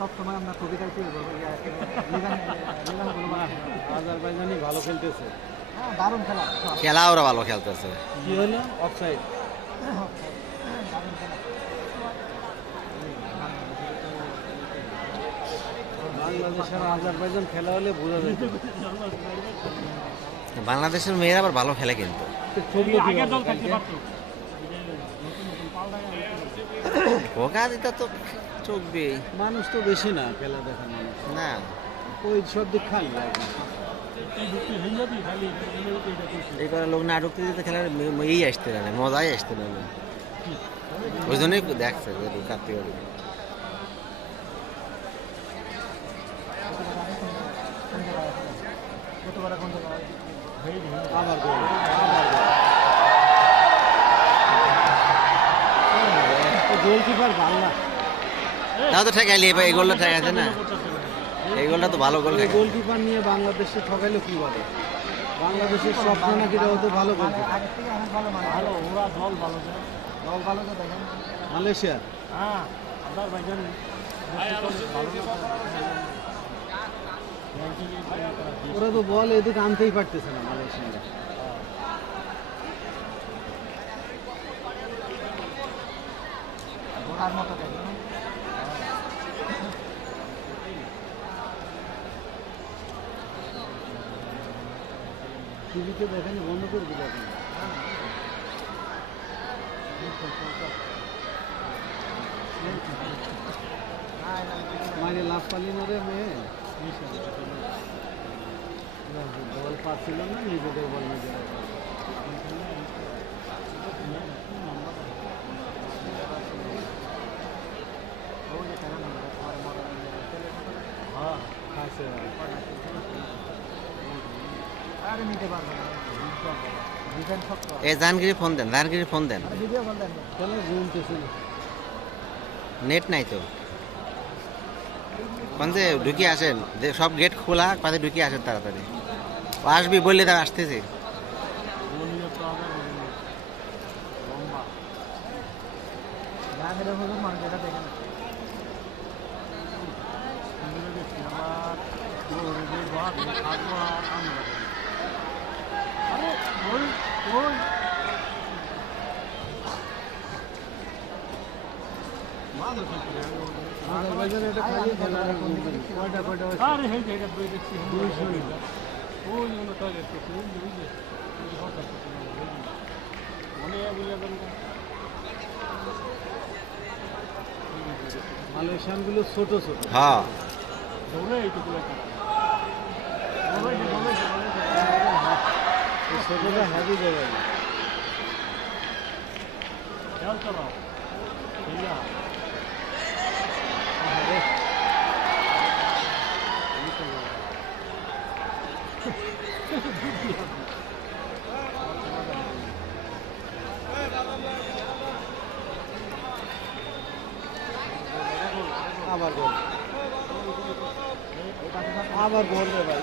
সবসময় আমরা কবিতায় আজারবাইজানি ভালো খেলতেছে। হ্যাঁ, দারুণ খেলা। খেলা ওরা ভালো খেলতেছে। কি হলো? অফসাইড। বাংলাদেশ আর আজারবাইজান খেলা হলে বোঝা যেত। বাংলাদেশের মেয়েরা আবার ভালো খেলে কিন্তু। ভোগা দিতে তো চোখবে মানুষ তো বেশি না খেলা দেখার মানুষ না। ওই সব দিক খালি এই করে লোক না ঢুকতে দিতে খেলার এই আসতে না, মজাই আসতে না। ওই জন্যই দেখছে যে ঢুকাতে পারি। আবার গোল গোলকিপার ভালো না। তাও তো ঠেকাইলি, এই গোলটা ঠেকাইছে না। এই গোলটা তো ভালো গোল। গোলকিপার নিয়ে বাংলাদেশে ঠকাইলো কি বলে? বাংলাদেশের স্বপ্ন নাকি তো ভালো গোলকিপার। আগের থেকে অনেক ভালো মানে ভালো, ওরা দল ভালো যায়। দল ভালো তো দেখেন। মালয়েশিয়া হ্যাঁ, আজারবাইজান ওরা তো বল এদিকে আনতেই পারতেছে না মালয়েশিয়ানরা। ঘোড়ার মতো দেখেন। টিভিতে দেখেন, বন্ধ করে দিল এখন। মাঝে লাভ পালি না রে মেয়ে, বল পাচ্ছিল না, নিজেদের বল নিজে। আরে নিতে পারবে না। ডিফেন্স শক্ত। এ জাহাঙ্গীর ফোন দেন, জাহাঙ্গীর ফোন দেন। আরে ভিডিও বল দেন। কেন জমতেছে না? নেট নাই তো। কোন যে ঢুকে আসেন, যে সব গেট খোলা, কোথায় ঢুকে আসেন তাড়াতাড়ি। ও আসবি বললে তার আসতেছি। জাহাঙ্গীরের হুজুর মানুষ এটা দেখেন। আরে ওই ওই আজারবাইজান এটা খালি খেলা কয়টা কয়টা হয়েছে? আরে হেই জায়গা বই দেখছি ওই জন্য টয়লেট করতে ওই যে মনে বলে মালয়েশিয়ান গুলো ছোট ছোট। হ্যাঁ, দৌড়ে এইটুকু ছোটটা হাবি জায়গায়। খেয়াল করো আবার গোল, আবার গোল রে ভাই।